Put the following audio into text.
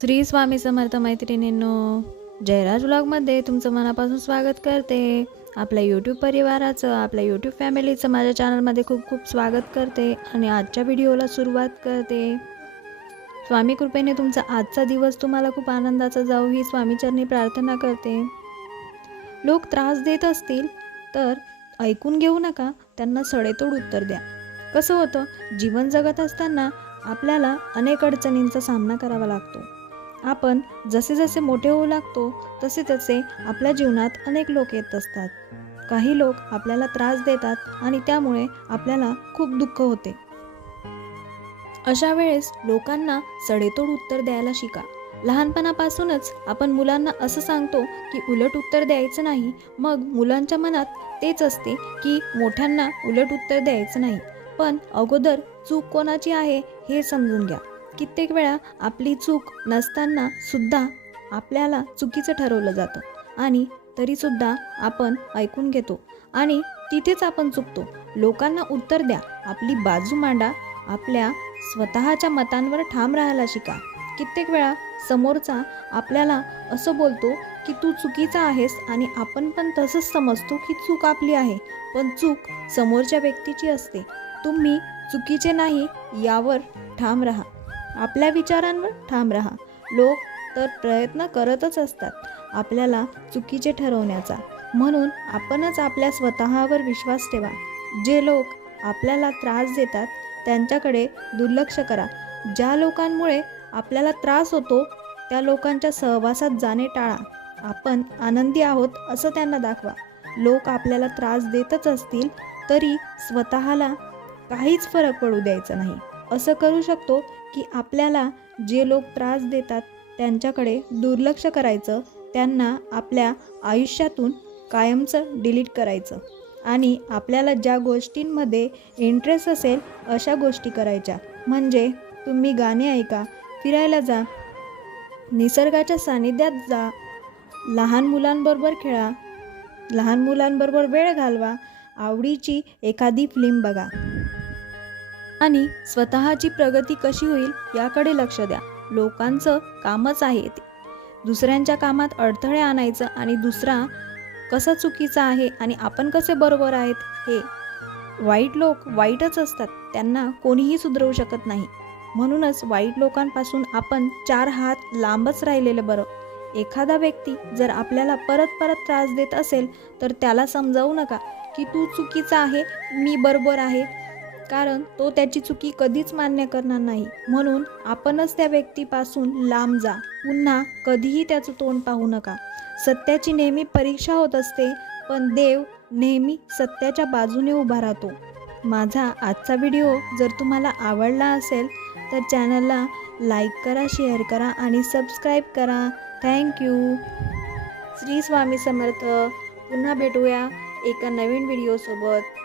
श्री स्वामी समर्थ मैत्रिणींनो जयराज ब्लॉगमध्ये तुमचं मनापासून स्वागत करते. आपल्या यूट्यूब परिवाराचं आपल्या यूट्यूब फॅमिलीचं माझ्या चॅनलमध्ये खूप खूप स्वागत करते आणि आजच्या व्हिडिओला सुरुवात करते. स्वामी कृपेने तुमचा आजचा दिवस तुम्हाला खूप आनंदाचा जाऊ ही स्वामीचरणी प्रार्थना करते. लोक त्रास देत असतील तर ऐकून घेऊ नका त्यांना सडेतोड उत्तर द्या. कसं होतं जीवन जगत असताना आपल्याला अनेक अडचणींचा सामना करावा लागतो. आपण जसे जसे मोठे होऊ लागतो तसे तसे आपल्या जीवनात अनेक लोक येत असतात. काही लोक आपल्याला त्रास देतात आणि त्यामुळे आपल्याला खूप दुःख होते. अशा वेळेस लोकांना सडेतोड उत्तर द्यायला शिका. लहानपणापासूनच आपण मुलांना असं सांगतो की उलट उत्तर द्यायचं नाही मग मुलांच्या मनात तेच असते की मोठ्यांना उलट उत्तर द्यायचं नाही. पण अगोदर चूक कोणाची आहे हे समजून घ्या. कित्येक वेळा आपली चूक नसताना सुद्धा आपल्याला चुकीचं ठरवलं जातं. आणि तरीसुद्धा आपण ऐकून घेतो आणि तिथेच आपण चुकतो. लोकांना उत्तर द्या. आपली बाजू मांडा. आपल्या स्वतःच्या मतांवर ठाम राहायला शिका. कित्येक वेळा समोरचा आपल्याला असं बोलतो की तू चुकीचा आहेस आणि आपण पण तसंच समजतो की चूक आपली आहे. पण चूक समोरच्या व्यक्तीची असते. तुम्ही चुकीचे नाही यावर ठाम राहा. आपल्या विचारांवर ठाम राहा. लोक तर प्रयत्न करतच असतात आपल्याला चुकीचे ठरवण्याचा. म्हणून आपणच आपल्या स्वतःवर विश्वास ठेवा. जे लोक आपल्याला त्रास देतात त्यांच्याकडे दुर्लक्ष करा. ज्या लोकांमुळे आपल्याला त्रास होतो त्या लोकांच्या सहवासात जाणे टाळा. आपण आनंदी आहोत असं त्यांना दाखवा. लोक आपल्याला त्रास देतच असतील तरी स्वतःला काहीच फरक पडू द्यायचा नाही. असं करू शकतो की आपल्याला जे लोक त्रास देतात त्यांच्याकडे दुर्लक्ष करायचं त्यांना आपल्या आयुष्यातून कायमचं डिलीट करायचं आणि आपल्याला ज्या गोष्टींमध्ये इंटरेस्ट असेल अशा गोष्टी करायच्या. म्हणजे तुम्ही गाणे ऐका फिरायला जा निसर्गाच्या सानिध्यात जा लहान मुलांबरोबर खेळा लहान मुलांबरोबर वेळ घालवा आवडीची एखादी फिल्म बघा. आणि स्वतःची प्रगती कशी होईल याकडे लक्ष द्या. लोकांचं कामच आहे ते. दुसऱ्यांच्या कामात अडथळे आणायचं आणि दुसरा कसा चुकीचा आहे आणि आपण कसे बरोबर आहेत हे. वाईट लोक वाईटच असतात. त्यांना कोणीही सुधरवू शकत नाही. म्हणूनच वाईट लोकांपासून आपण चार हात लांबच राहिलेलं बरं. एखादा व्यक्ती जर आपल्याला परत परत त्रास देत असेल तर त्याला समजावू नका की तू चुकीचा आहे मी बरोबर आहे कारण तो त्याची चुकी कधीच मान्य करणार नाही. म्हणून आपणच त्या व्यक्तीपासून लांब जा. पुन्हा कधीही त्याचं तोंड पाहू नका. सत्याची नेहमी परीक्षा होत असते पण देव नेहमी सत्याच्या बाजूने उभा राहतो. माझा आजचा व्हिडिओ जर तुम्हाला आवडला असेल तर चॅनलला लाईक करा शेअर करा आणि सबस्क्राईब करा. Thank you Shri Swami Samarth. पुन्हा भेटूया एका नवीन व्हिडिओसोबत.